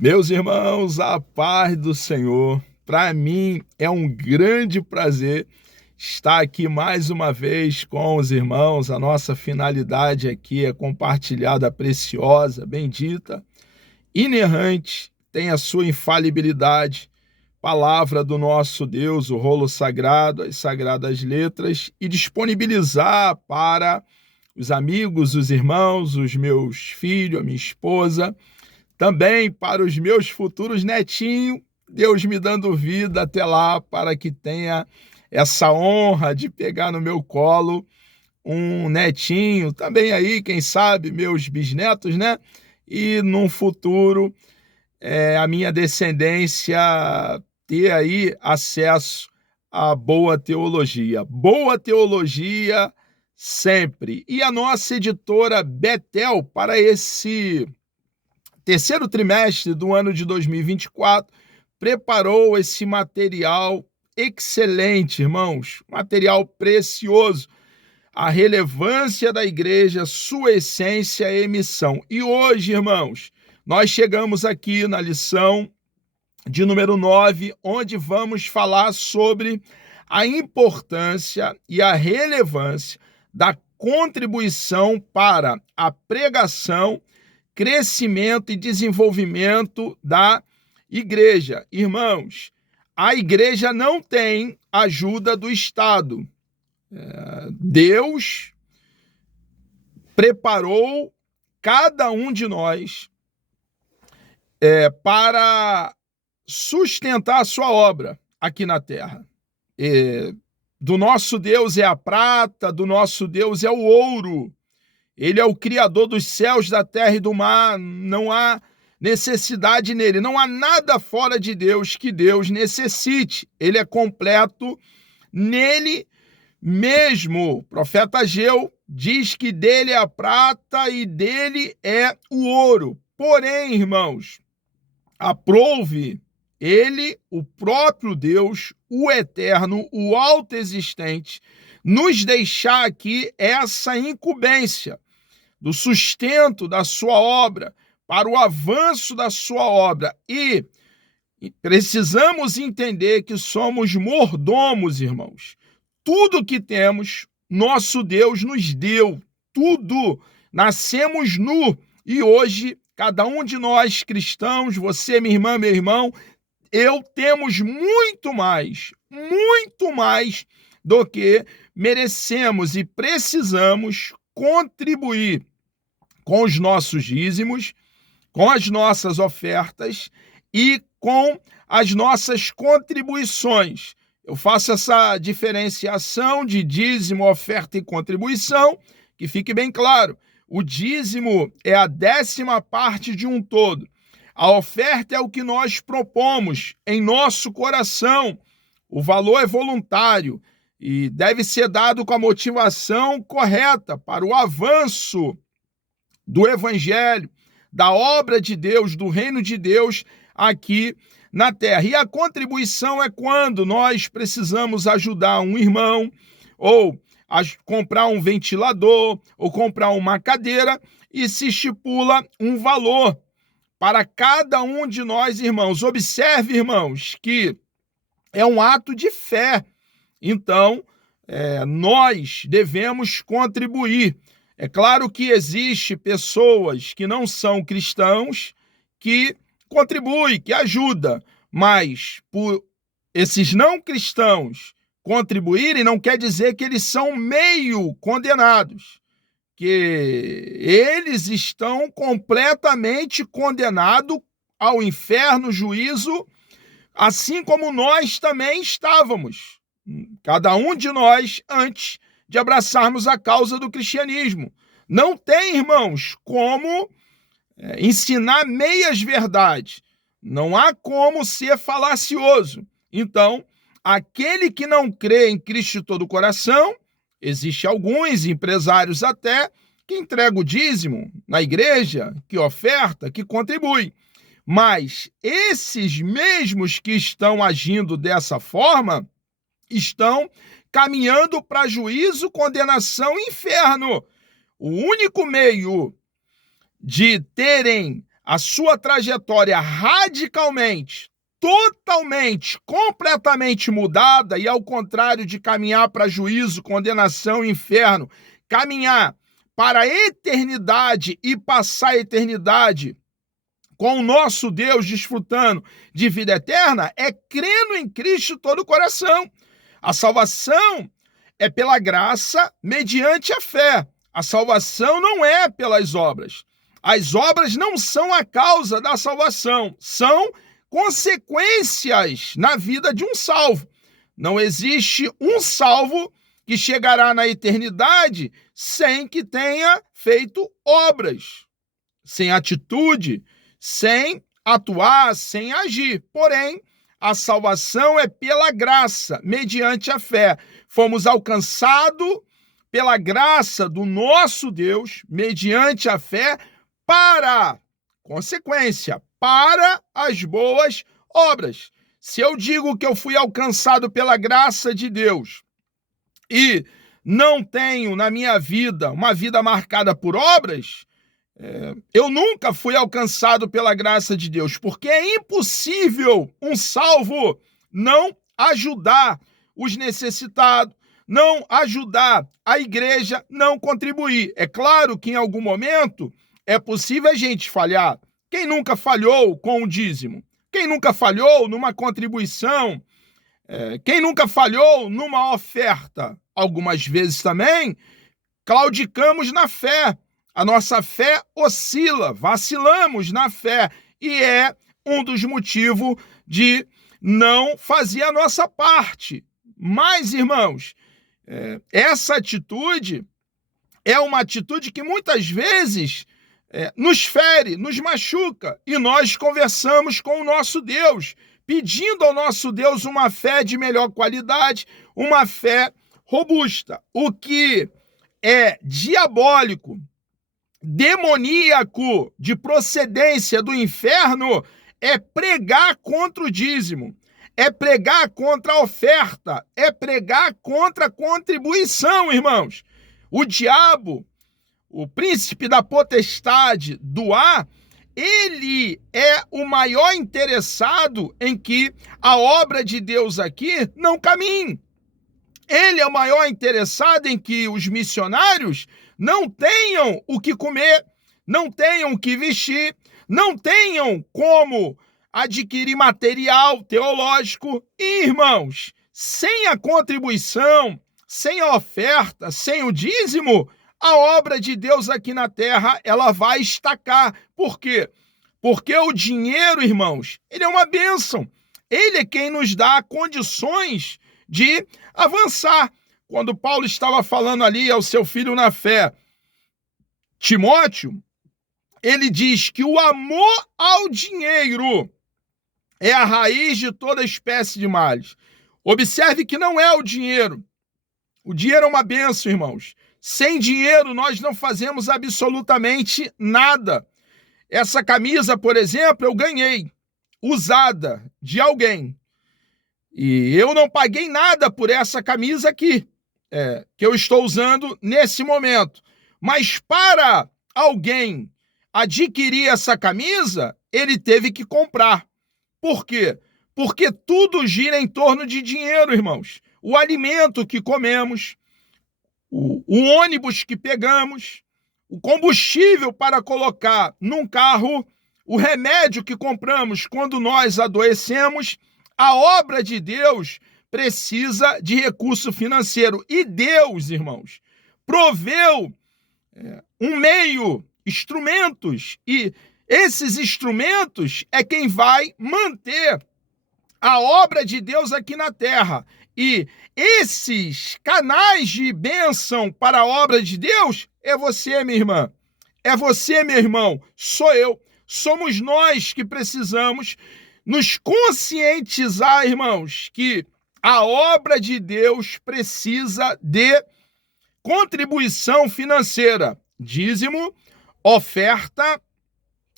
Meus irmãos, a paz do Senhor. Para mim é um grande prazer estar aqui mais uma vez com os irmãos. A nossa finalidade aqui é compartilhar da preciosa, bendita, inerrante, tem a sua infalibilidade, palavra do nosso Deus, o rolo sagrado, as sagradas letras, e disponibilizar para os amigos, os irmãos, os meus filhos, a minha esposa, também para os meus futuros netinhos, Deus me dando vida até lá, para que tenha essa honra de pegar no meu colo um netinho, também aí, quem sabe, meus bisnetos, né? E num futuro, a minha descendência ter aí acesso à boa teologia. Boa teologia sempre. E a nossa editora Betel, para esse terceiro trimestre do ano de 2024, preparou esse material excelente, irmãos, material precioso, a relevância da igreja, sua essência e missão. E hoje, irmãos, nós chegamos aqui na lição de número 9, onde vamos falar sobre a importância e a relevância da contribuição para a pregação, crescimento e desenvolvimento da igreja. Irmãos, a igreja não tem ajuda do Estado. Deus preparou cada um de nós para sustentar a sua obra aqui na terra. Do nosso Deus é a prata, do nosso Deus é o ouro. Ele é o criador dos céus, da terra e do mar. Não há necessidade nele. Não há nada fora de Deus que Deus necessite. Ele é completo nele mesmo. O profeta Ageu diz que dele é a prata e dele é o ouro. Porém, irmãos, aprove ele, o próprio Deus, o eterno, o autoexistente, nos deixar aqui essa incumbência do sustento da sua obra, para o avanço da sua obra. E precisamos entender que somos mordomos, irmãos. Tudo que temos, nosso Deus nos deu. Tudo. Nascemos nu. E hoje, cada um de nós cristãos, você, minha irmã, meu irmão, temos muito mais do que merecemos e precisamos contribuir com os nossos dízimos, com as nossas ofertas e com as nossas contribuições. Eu faço essa diferenciação de dízimo, oferta e contribuição, que fique bem claro. O dízimo é a 10ª parte de um todo. A oferta é o que nós propomos em nosso coração. O valor é voluntário e deve ser dado com a motivação correta para o avanço do evangelho, da obra de Deus, do reino de Deus aqui na terra. E a contribuição é quando nós precisamos ajudar um irmão, ou comprar um ventilador, ou comprar uma cadeira, e se estipula um valor para cada um de nós, irmãos. Observe, irmãos, que é um ato de fé. Então, nós devemos contribuir. É claro que existe pessoas que não são cristãos que contribuem, que ajudam, mas por esses não cristãos contribuírem não quer dizer que eles são meio condenados, que eles estão completamente condenados ao inferno, juízo, assim como nós também estávamos, cada um de nós, antes de abraçarmos a causa do cristianismo. Não tem, irmãos, como ensinar meias verdades. Não há como ser falacioso. Então, aquele que não crê em Cristo de todo o coração, existe alguns empresários até que entregam o dízimo na igreja, que oferta, que contribui. Mas esses mesmos que estão agindo dessa forma estão caminhando para juízo, condenação e inferno. O único meio de terem a sua trajetória radicalmente, totalmente, completamente mudada, e ao contrário de caminhar para juízo, condenação, inferno, caminhar para a eternidade e passar a eternidade com o nosso Deus, desfrutando de vida eterna, é crendo em Cristo de todo o coração. A salvação é pela graça mediante a fé. A salvação não é pelas obras. As obras não são a causa da salvação, são consequências na vida de um salvo. Não existe um salvo que chegará na eternidade sem que tenha feito obras, sem atitude, sem atuar, sem agir. Porém, a salvação é pela graça, mediante a fé. Fomos alcançados pela graça do nosso Deus, mediante a fé, para, consequência, para as boas obras. Se eu digo que eu fui alcançado pela graça de Deus e não tenho na minha vida uma vida marcada por obras, eu nunca fui alcançado pela graça de Deus, porque é impossível um salvo não ajudar os necessitados, não ajudar a igreja, não contribuir. É claro que em algum momento é possível a gente falhar. Quem nunca falhou com o dízimo? Quem nunca falhou numa contribuição? Quem nunca falhou numa oferta? Algumas vezes também claudicamos na fé. A nossa fé oscila, vacilamos na fé, e é um dos motivos de não fazer a nossa parte. Mas, irmãos, essa atitude é uma atitude que muitas vezes nos fere, nos machuca, e nós conversamos com o nosso Deus, pedindo ao nosso Deus uma fé de melhor qualidade, uma fé robusta. O que é diabólico, demoníaco, de procedência do inferno, é pregar contra o dízimo, é pregar contra a oferta, é pregar contra a contribuição, irmãos. O diabo, o príncipe da potestade do ar, ele é o maior interessado em que a obra de Deus aqui não caminhe. Ele é o maior interessado em que os missionários não tenham o que comer, não tenham o que vestir, não tenham como adquirir material teológico. E, irmãos, sem a contribuição, sem a oferta, sem o dízimo, a obra de Deus aqui na terra, ela vai estacar. Por quê? Porque o dinheiro, irmãos, ele é uma bênção. Ele é quem nos dá condições de avançar. Quando Paulo estava falando ali ao seu filho na fé, Timóteo, ele diz que o amor ao dinheiro é a raiz de toda espécie de males. Observe que não é o dinheiro. O dinheiro é uma bênção, irmãos. Sem dinheiro, nós não fazemos absolutamente nada. Essa camisa, por exemplo, eu ganhei, usada de alguém. E eu não paguei nada por essa camisa aqui, que eu estou usando nesse momento. Mas para alguém adquirir essa camisa, ele teve que comprar. Por quê? Porque tudo gira em torno de dinheiro, irmãos. O alimento que comemos, o ônibus que pegamos, o combustível para colocar num carro, o remédio que compramos quando nós adoecemos. A obra de Deus precisa de recurso financeiro. E Deus, irmãos, proveu um meio, instrumentos, e esses instrumentos é quem vai manter a obra de Deus aqui na terra. E esses canais de bênção para a obra de Deus é você, minha irmã, é você, meu irmão, sou eu. Somos nós que precisamos nos conscientizar, irmãos, que a obra de Deus precisa de contribuição financeira, dízimo, oferta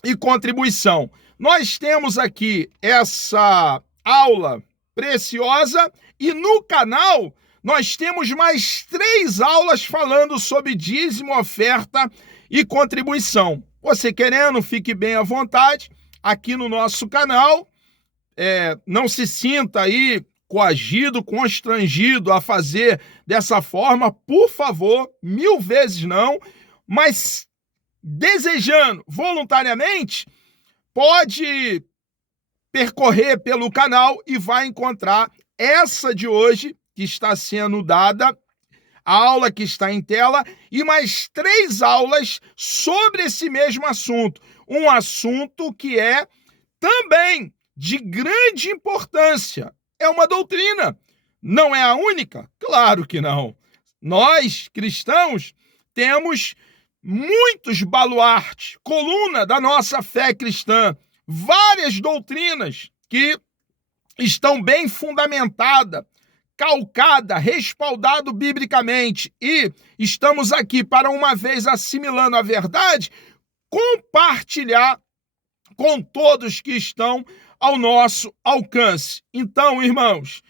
e contribuição. Nós temos aqui essa aula preciosa e no canal nós temos mais 3 aulas falando sobre dízimo, oferta e contribuição. Você querendo, fique bem à vontade aqui no nosso canal. Não se sinta aí coagido, constrangido a fazer dessa forma, por favor, 1000 vezes não, mas desejando voluntariamente, pode percorrer pelo canal e vai encontrar essa de hoje, que está sendo dada, a aula que está em tela, e mais 3 aulas sobre esse mesmo assunto. Um assunto que é também de grande importância. É uma doutrina. Não é a única? Claro que não. Nós, cristãos, temos muitos baluartes, coluna da nossa fé cristã, várias doutrinas que estão bem fundamentadas, calcada, respaldado biblicamente, e estamos aqui para, uma vez assimilando a verdade, compartilhar com todos que estão ao nosso alcance. Então, irmãos,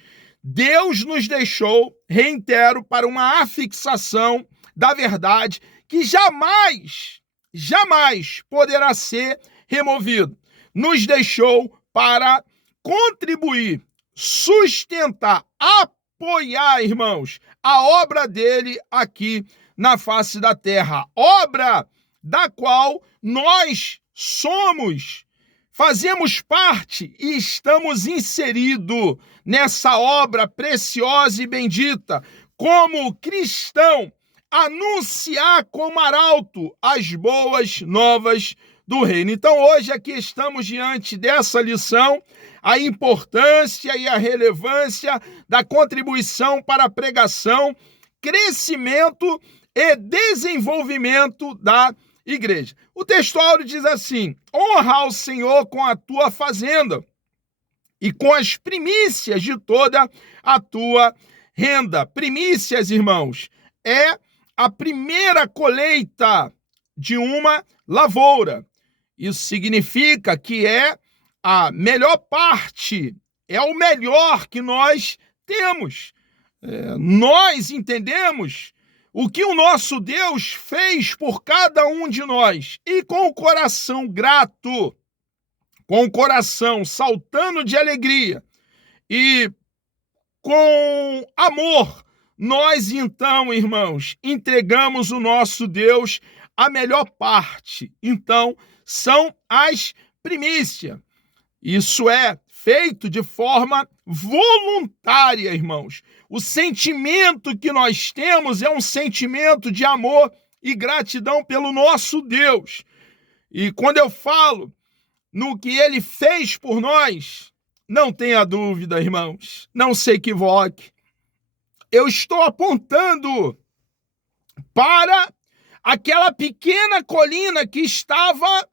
Deus nos deixou, reitero, para uma afixação da verdade que jamais poderá ser removido. Nos deixou para contribuir, sustentar, apoiar, irmãos, a obra dele aqui na face da terra. Obra da qual nós fazemos parte e estamos inseridos nessa obra preciosa e bendita, como cristão, anunciar como arauto as boas novas do reino. Então, hoje aqui estamos diante dessa lição, a importância e a relevância da contribuição para a pregação, crescimento e desenvolvimento da igreja. O texto áureo diz assim: honra ao Senhor com a tua fazenda e com as primícias de toda a tua renda. Primícias, irmãos, é a primeira colheita de uma lavoura. Isso significa que é a melhor parte, é o melhor que nós temos. Nós entendemos o que o nosso Deus fez por cada um de nós, e com o coração grato, com o coração saltando de alegria e com amor, nós então, irmãos, entregamos o nosso Deus a melhor parte. Então, são as primícias. Isso é feito de forma voluntária, irmãos. O sentimento que nós temos é um sentimento de amor e gratidão pelo nosso Deus. E quando eu falo no que ele fez por nós, não tenha dúvida, irmãos, não se equivoque. Eu estou apontando para aquela pequena colina que estava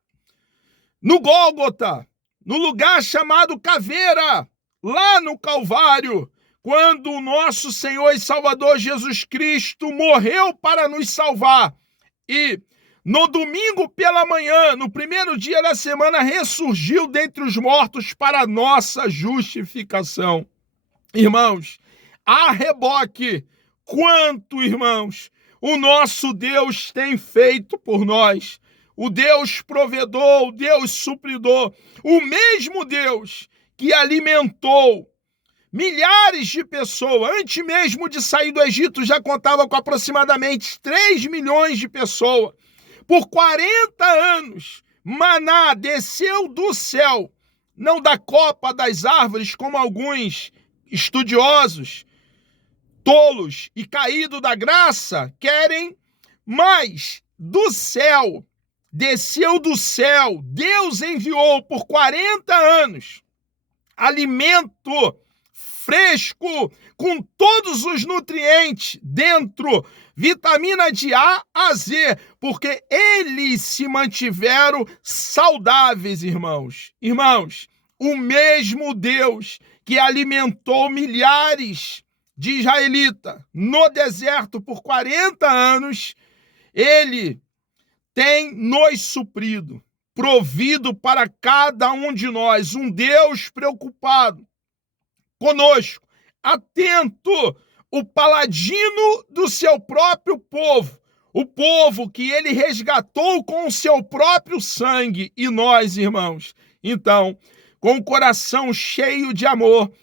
no Gólgota, no lugar chamado Caveira, lá no Calvário, quando o nosso Senhor e Salvador Jesus Cristo morreu para nos salvar. E no domingo pela manhã, no primeiro dia da semana, ressurgiu dentre os mortos para a nossa justificação. Irmãos, a reboque, quanto, irmãos, o nosso Deus tem feito por nós. O Deus provedor, o Deus supridor, o mesmo Deus que alimentou milhares de pessoas. Antes mesmo de sair do Egito, já contava com aproximadamente 3 milhões de pessoas. Por 40 anos, maná desceu do céu, não da copa das árvores, como alguns estudiosos, tolos e caídos da graça querem, mas do céu, desceu do céu, Deus enviou por 40 anos alimento fresco, com todos os nutrientes dentro, vitamina de A a Z, porque eles se mantiveram saudáveis, irmãos. Irmãos, o mesmo Deus que alimentou milhares de israelitas no deserto por 40 anos, ele tem nos suprido, provido para cada um de nós, um Deus preocupado conosco, atento, o paladino do seu próprio povo, o povo que ele resgatou com o seu próprio sangue, e nós, irmãos. Então, com o coração cheio de amor,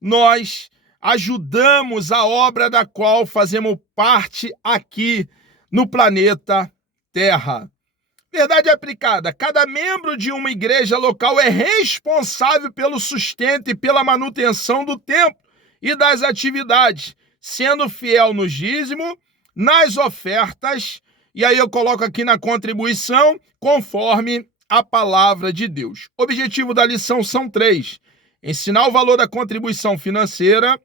nós ajudamos a obra da qual fazemos parte aqui no planeta Terra. Verdade aplicada: cada membro de uma igreja local é responsável pelo sustento e pela manutenção do templo e das atividades, sendo fiel no dízimo, nas ofertas, e aí eu coloco aqui na contribuição, conforme a palavra de Deus. O objetivo da lição são 3: ensinar o valor da contribuição financeira,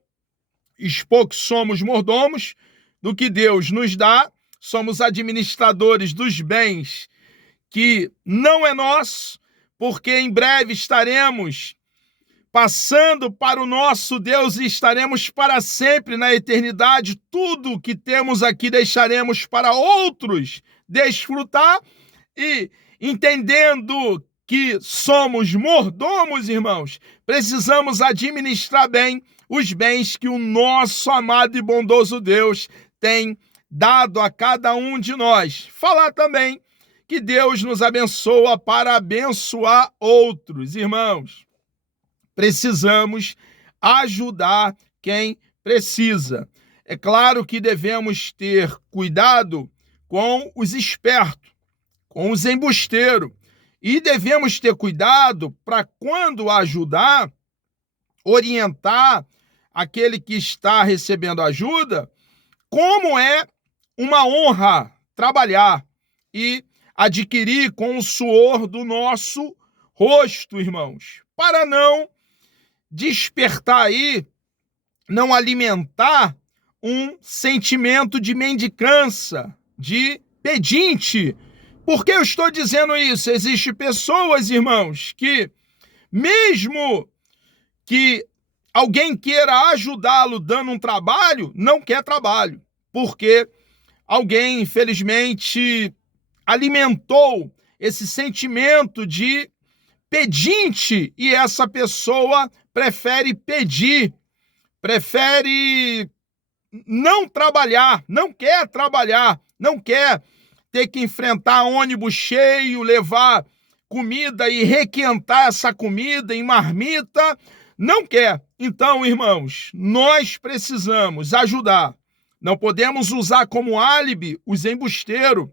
expor que somos mordomos do que Deus nos dá, somos administradores dos bens que não é nosso, porque em breve estaremos passando para o nosso Deus e estaremos para sempre na eternidade. Tudo que temos aqui deixaremos para outros desfrutar, e entendendo que somos mordomos, irmãos, precisamos administrar bem os bens que o nosso amado e bondoso Deus tem dado a cada um de nós. Falar também que Deus nos abençoa para abençoar outros. Irmãos, precisamos ajudar quem precisa. É claro que devemos ter cuidado com os espertos, com os embusteiros, e devemos ter cuidado para, quando ajudar, orientar aquele que está recebendo ajuda, como é uma honra trabalhar e adquirir com o suor do nosso rosto, irmãos, para não despertar aí, não alimentar um sentimento de mendicância, de pedinte. Por que eu estou dizendo isso? Existem pessoas, irmãos, que mesmo que alguém queira ajudá-lo dando um trabalho, não quer trabalho, porque alguém, infelizmente, alimentou esse sentimento de pedinte, e essa pessoa prefere pedir, prefere não trabalhar, não quer trabalhar, não quer ter que enfrentar ônibus cheio, levar comida e requentar essa comida em marmita, não quer. Então, irmãos, nós precisamos ajudar. Não podemos usar como álibi os embusteiros,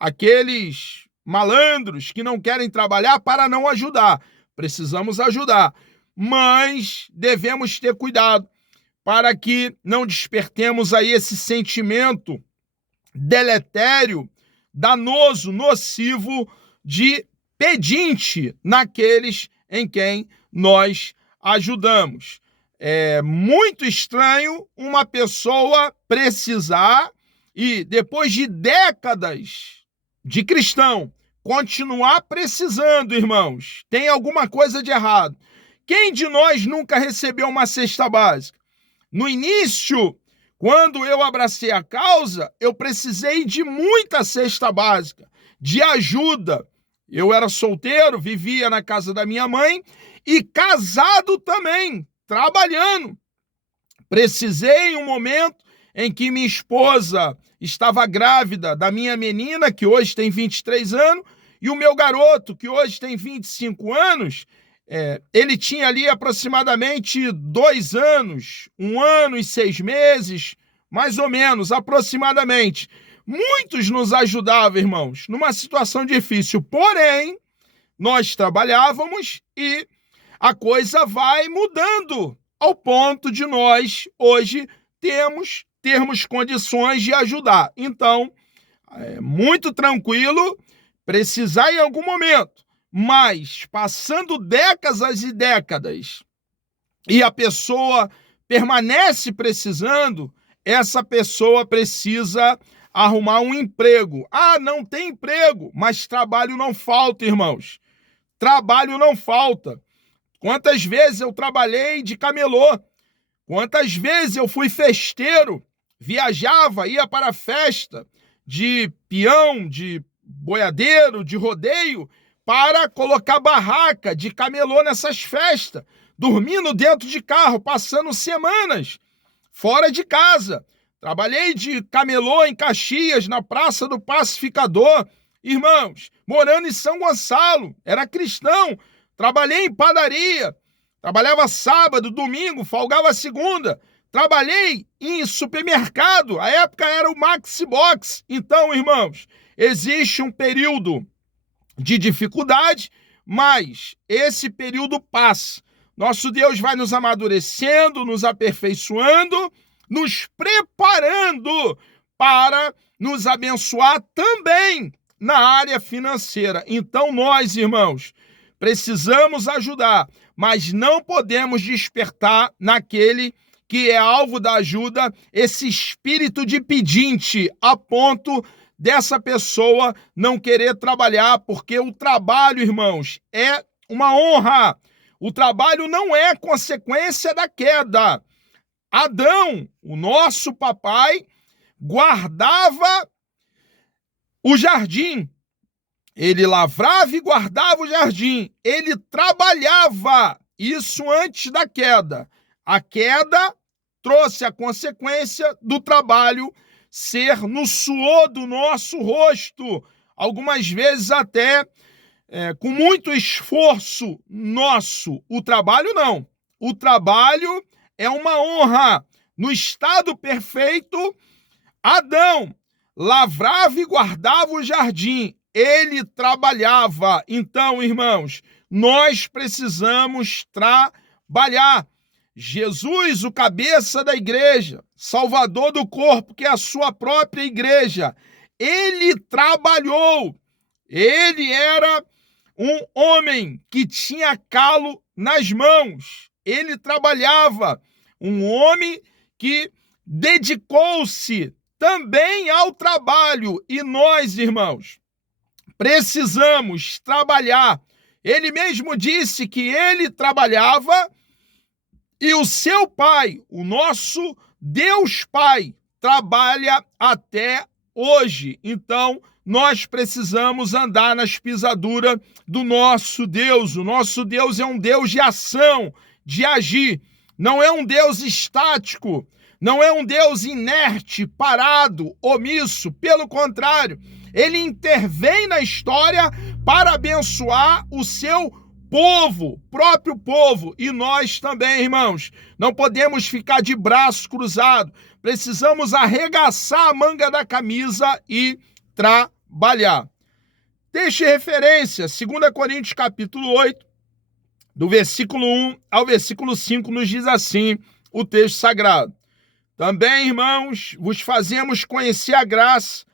aqueles malandros que não querem trabalhar, para não ajudar. Precisamos ajudar, mas devemos ter cuidado para que não despertemos aí esse sentimento deletério, danoso, nocivo de pedinte naqueles em quem nós ajudamos. É muito estranho uma pessoa precisar e, depois de décadas de cristão, continuar precisando, irmãos. Tem alguma coisa de errado. Quem de nós nunca recebeu uma cesta básica? No início, quando eu abracei a causa, eu precisei de muita cesta básica, de ajuda. Eu era solteiro, vivia na casa da minha mãe e casado também, trabalhando. Precisei um momento em que minha esposa estava grávida da minha menina, que hoje tem 23 anos, e o meu garoto, que hoje tem 25 anos, ele tinha ali aproximadamente 2 anos, 1 ano e 6 meses, mais ou menos, aproximadamente. Muitos nos ajudavam, irmãos, numa situação difícil, porém, nós trabalhávamos e a coisa vai mudando, ao ponto de nós, hoje, termos condições de ajudar. Então, é muito tranquilo precisar em algum momento, mas passando décadas e décadas e a pessoa permanece precisando, essa pessoa precisa arrumar um emprego. Ah, não tem emprego, mas trabalho não falta, irmãos. Trabalho não falta. Quantas vezes eu trabalhei de camelô? Quantas vezes eu fui festeiro? Viajava, ia para a festa de peão, de boiadeiro, de rodeio, para colocar barraca de camelô nessas festas, dormindo dentro de carro, passando semanas fora de casa, trabalhei de camelô em Caxias, na Praça do Pacificador, irmãos, morando em São Gonçalo, era cristão, trabalhei em padaria, trabalhava sábado, domingo, folgava segunda, trabalhei em supermercado, a época era o Maxi Box. Então, irmãos, existe um período de dificuldade, mas esse período passa. Nosso Deus vai nos amadurecendo, nos aperfeiçoando, nos preparando para nos abençoar também na área financeira. Então nós, irmãos, precisamos ajudar, mas não podemos despertar naquele que é alvo da ajuda esse espírito de pedinte, a ponto dessa pessoa não querer trabalhar, porque o trabalho, irmãos, é uma honra. O trabalho não é consequência da queda. Adão, o nosso papai, guardava o jardim. Ele lavrava e guardava o jardim. Ele trabalhava. Isso antes da queda. A queda trouxe a consequência do trabalho ser no suor do nosso rosto. Algumas vezes até com muito esforço nosso. O trabalho não. O trabalho é uma honra. No estado perfeito, Adão lavrava e guardava o jardim. Ele trabalhava. Então, irmãos, nós precisamos trabalhar. Jesus, o cabeça da igreja, salvador do corpo, que é a sua própria igreja, ele trabalhou. Ele era um homem que tinha calo nas mãos. Ele trabalhava. Um homem que dedicou-se também ao trabalho. E nós, irmãos, precisamos trabalhar. Ele mesmo disse que ele trabalhava e o seu Pai, o nosso Deus Pai, trabalha até hoje. Então, nós precisamos andar nas pisaduras do nosso Deus. O nosso Deus é um Deus de ação, de agir. Não é um Deus estático, não é um Deus inerte, parado, omisso. Pelo contrário, ele intervém na história para abençoar o seu povo, próprio povo. E nós também, irmãos, não podemos ficar de braço cruzado. Precisamos arregaçar a manga da camisa e trabalhar. Deixe referência, 2 Coríntios capítulo 8, do versículo 1 ao versículo 5, nos diz assim o texto sagrado. Também, irmãos, vos fazemos conhecer a graça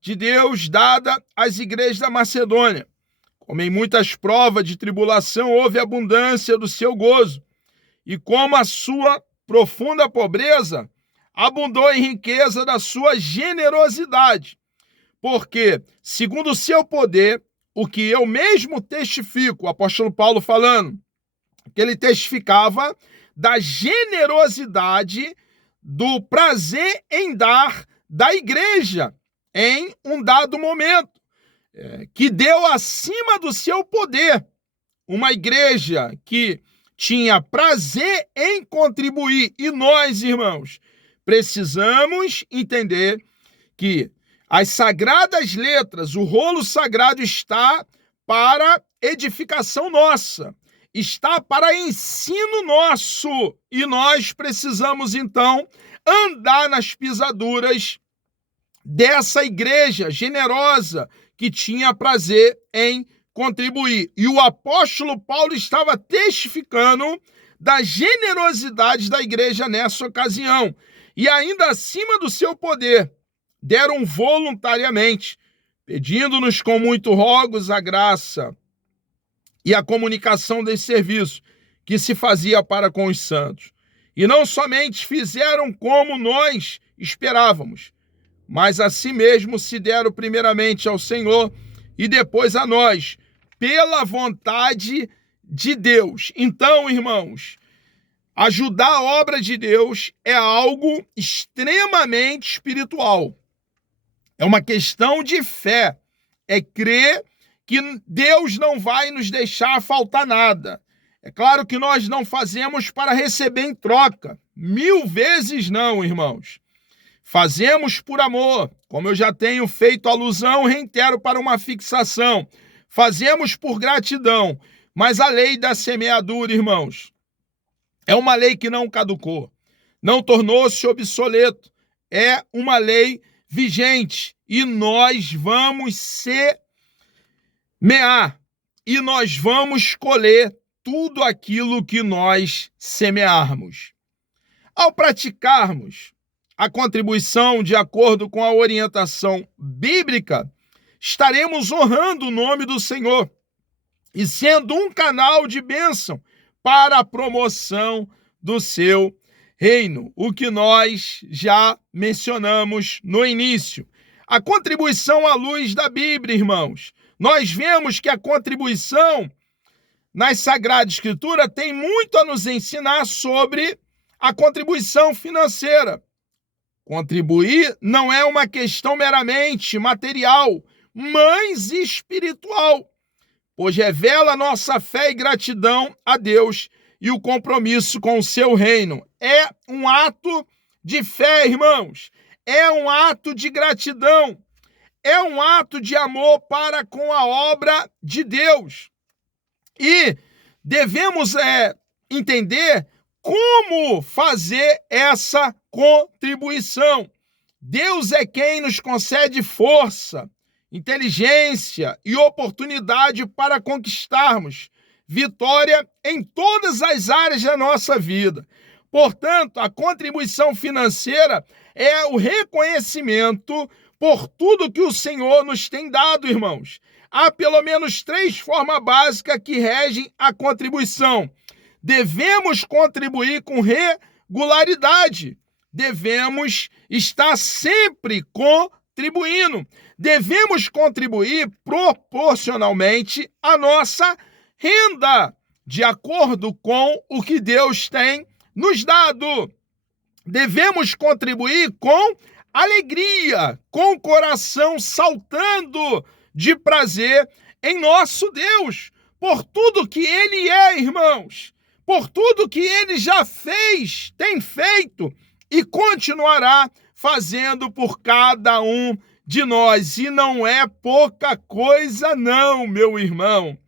de Deus dada às igrejas da Macedônia. Como em muitas provas de tribulação houve abundância do seu gozo, e como a sua profunda pobreza abundou em riqueza da sua generosidade. Porque, segundo o seu poder, o que eu mesmo testifico, o apóstolo Paulo falando, que ele testificava da generosidade, do prazer em dar da igreja em um dado momento, que deu acima do seu poder. Uma igreja que tinha prazer em contribuir. E nós, irmãos, precisamos entender que as sagradas letras, o rolo sagrado está para edificação nossa, está para ensino nosso. E nós precisamos, então, andar nas pisaduras dessa igreja generosa que tinha prazer em contribuir. E o apóstolo Paulo estava testificando da generosidade da igreja nessa ocasião. E ainda acima do seu poder, deram voluntariamente, pedindo-nos com muito rogos a graça e a comunicação desse serviço que se fazia para com os santos. E não somente fizeram como nós esperávamos, mas a si mesmo se deram primeiramente ao Senhor e depois a nós, pela vontade de Deus. Então, irmãos, ajudar a obra de Deus é algo extremamente espiritual. É uma questão de fé. É crer que Deus não vai nos deixar faltar nada. É claro que nós não fazemos para receber em troca. 1000 vezes não, irmãos. Fazemos por amor, como eu já tenho feito alusão, reitero para uma fixação. Fazemos por gratidão, mas a lei da semeadura, irmãos, é uma lei que não caducou, não tornou-se obsoleto, é uma lei vigente e nós vamos semear e nós vamos colher tudo aquilo que nós semearmos. Ao praticarmos a contribuição de acordo com a orientação bíblica, estaremos honrando o nome do Senhor e sendo um canal de bênção para a promoção do seu reino, o que nós já mencionamos no início. A contribuição à luz da Bíblia, irmãos. Nós vemos que a contribuição nas Sagradas Escrituras tem muito a nos ensinar sobre a contribuição financeira. Contribuir não é uma questão meramente material, mas espiritual, pois revela nossa fé e gratidão a Deus e o compromisso com o seu reino. É um ato de fé, irmãos. É um ato de gratidão. É um ato de amor para com a obra de Deus. E devemos entender como fazer essa contribuição. Deus é quem nos concede força, inteligência e oportunidade para conquistarmos vitória em todas as áreas da nossa vida. Portanto, a contribuição financeira é o reconhecimento por tudo que o Senhor nos tem dado, irmãos. Há pelo menos 3 formas básicas que regem a contribuição. Devemos contribuir com regularidade. Devemos estar sempre contribuindo. Devemos contribuir proporcionalmente à nossa renda, de acordo com o que Deus tem nos dado. Devemos contribuir com alegria, com o coração saltando de prazer em nosso Deus, por tudo que Ele é, irmãos, por tudo que Ele já fez, tem feito e continuará fazendo por cada um de nós. E não é pouca coisa não, meu irmão.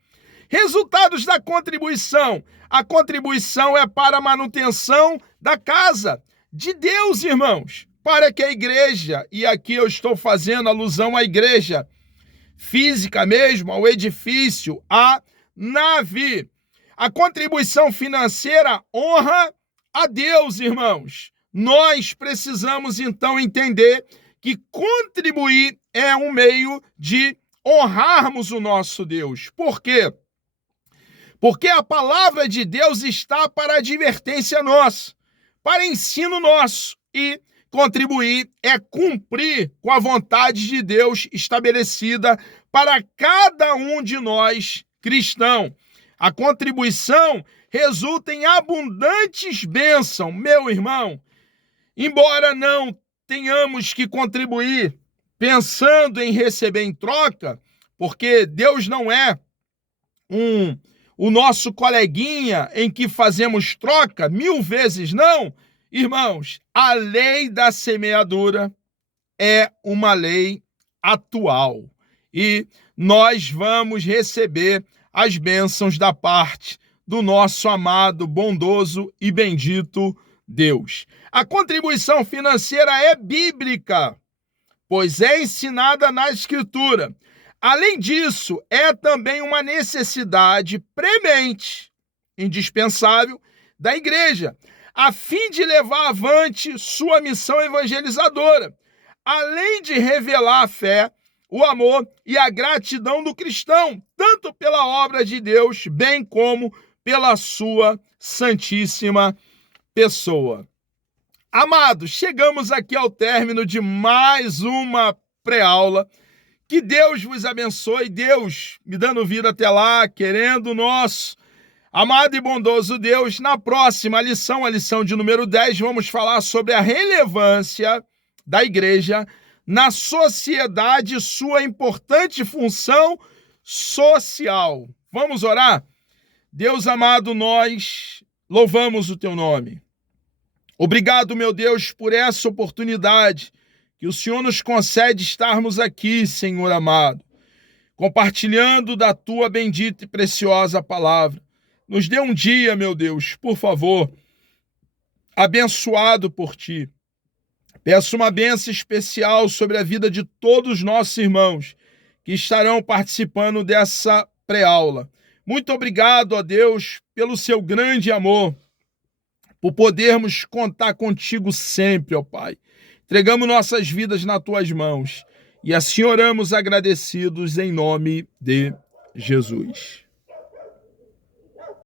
Resultados da contribuição. A contribuição é para a manutenção da casa de Deus, irmãos, para que a igreja, e aqui eu estou fazendo alusão à igreja física mesmo, ao edifício, à nave. A contribuição financeira honra a Deus, irmãos. Nós precisamos, então, entender que contribuir é um meio de honrarmos o nosso Deus. Por quê? Porque a palavra de Deus está para advertência nossa, para ensino nosso, e contribuir é cumprir com a vontade de Deus estabelecida para cada um de nós cristãos. A contribuição resulta em abundantes bênçãos, meu irmão. Embora não tenhamos que contribuir pensando em receber em troca, porque Deus não é o nosso coleguinha em que fazemos troca, 1000 vezes não. Irmãos, a lei da semeadura é uma lei atual e nós vamos receber as bênçãos da parte do nosso amado, bondoso e bendito Deus. A contribuição financeira é bíblica, pois é ensinada na Escritura. Além disso, é também uma necessidade premente, indispensável, da igreja, a fim de levar avante sua missão evangelizadora, além de revelar a fé, o amor e a gratidão do cristão, tanto pela obra de Deus, bem como pela sua santíssima pessoa. Amados, chegamos aqui ao término de mais uma pré-aula. Que Deus vos abençoe, Deus me dando vida até lá, querendo o nosso amado e bondoso Deus. Na próxima lição, a lição de número 10, vamos falar sobre a relevância da igreja na sociedade e sua importante função social. Vamos orar? Deus amado, nós louvamos o teu nome. Obrigado, meu Deus, por essa oportunidade que o Senhor nos concede estarmos aqui, Senhor amado, compartilhando da tua bendita e preciosa palavra. Nos dê um dia, meu Deus, por favor, abençoado por ti. Peço uma bênção especial sobre a vida de todos os nossos irmãos que estarão participando dessa pré-aula. Muito obrigado, ó Deus, pelo seu grande amor, por podermos contar contigo sempre, ó Pai. Entregamos nossas vidas nas tuas mãos e assim oramos agradecidos em nome de Jesus.